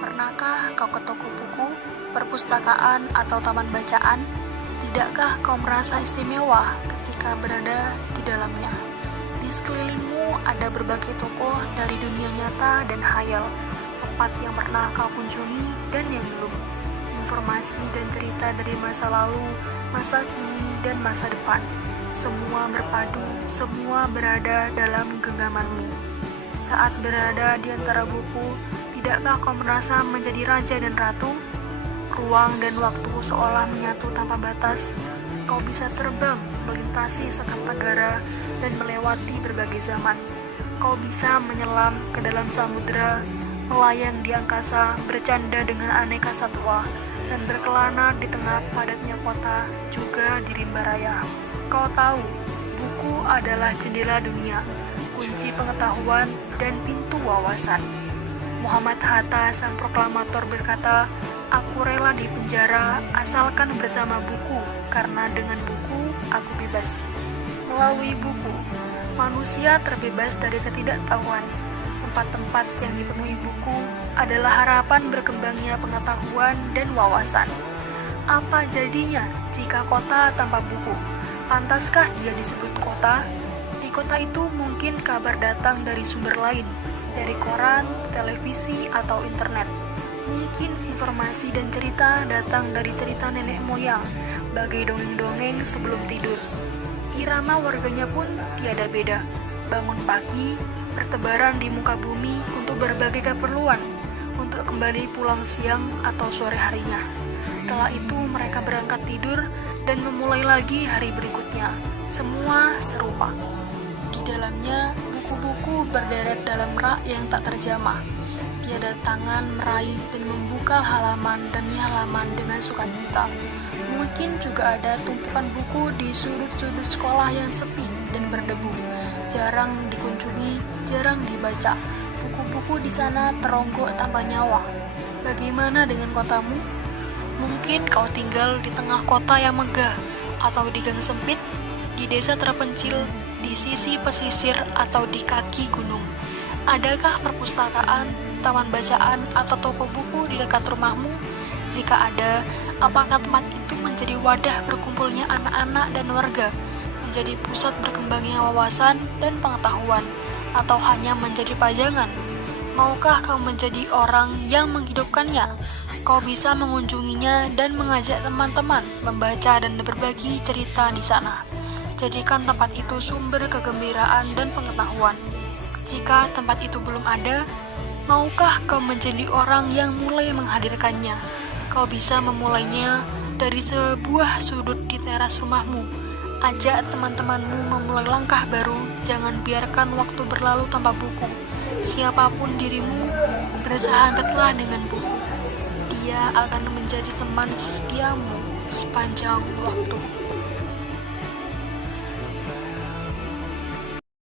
Pernahkah kau ke toko buku, perpustakaan, atau taman bacaan? Tidakkah kau merasa istimewa ketika berada di dalamnya? Di sekelilingmu ada berbagai tokoh dari dunia nyata dan hayal, tempat yang pernah kau kunjungi dan yang belum. Informasi dan cerita dari masa lalu, masa kini, dan masa depan. Semua berpadu, semua berada dalam genggamanmu. Saat berada di antara buku, tidakkah kau merasa menjadi raja dan ratu? Ruang dan waktu seolah menyatu tanpa batas. Kau bisa terbang, melintasi sekap negara, dan melewati berbagai zaman. Kau bisa menyelam ke dalam samudera, melayang di angkasa, bercanda dengan aneka satwa, dan berkelana di tengah padatnya kota, juga di rimba raya. Kau tahu, buku adalah jendela dunia, kunci pengetahuan, dan pintu wawasan. Muhammad Hatta, sang proklamator, berkata, "Aku rela di penjara asalkan bersama buku, karena dengan buku aku bebas." Melalui buku, manusia terbebas dari ketidaktahuan. Tempat-tempat yang dipenuhi buku adalah harapan berkembangnya pengetahuan dan wawasan. Apa jadinya jika kota tanpa buku? Pantaskah dia disebut kota? Di kota itu mungkin kabar datang dari sumber lain, dari koran, televisi, atau internet. Mungkin informasi dan cerita datang dari cerita nenek moyang, bagai dongeng-dongeng sebelum tidur. Irama warganya pun tiada beda. Bangun pagi, bertebaran di muka bumi untuk berbagai keperluan, untuk kembali pulang siang atau sore harinya. Setelah itu mereka berangkat tidur dan memulai lagi hari berikutnya. Semua serupa. Di dalamnya, buku-buku berderet dalam rak yang tak terjamah. Tiada tangan meraih dan membuka halaman demi halaman dengan sukacita. Mungkin juga ada tumpukan buku di sudut-sudut sekolah yang sepi dan berdebu. Jarang dikunjungi, jarang dibaca. Buku-buku di sana teronggok tanpa nyawa. Bagaimana dengan kotamu? Mungkin kau tinggal di tengah kota yang megah, atau di gang sempit, di desa terpencil, di sisi pesisir, atau di kaki gunung. Adakah perpustakaan, taman bacaan, atau toko buku di dekat rumahmu? Jika ada, apakah tempat itu menjadi wadah berkumpulnya anak-anak dan warga, menjadi pusat berkembangnya wawasan dan pengetahuan, atau hanya menjadi pajangan? Maukah kau menjadi orang yang menghidupkannya? Kau bisa mengunjunginya dan mengajak teman-teman membaca dan berbagi cerita di sana. Jadikan tempat itu sumber kegembiraan dan pengetahuan. Jika tempat itu belum ada, maukah kau menjadi orang yang mulai menghadirkannya? Kau bisa memulainya dari sebuah sudut di teras rumahmu. Ajak teman-temanmu memulai langkah baru. Jangan biarkan waktu berlalu tanpa buku. Siapapun dirimu, bersahabatlah dengan buku. Dia akan menjadi teman setiamu sepanjang waktu.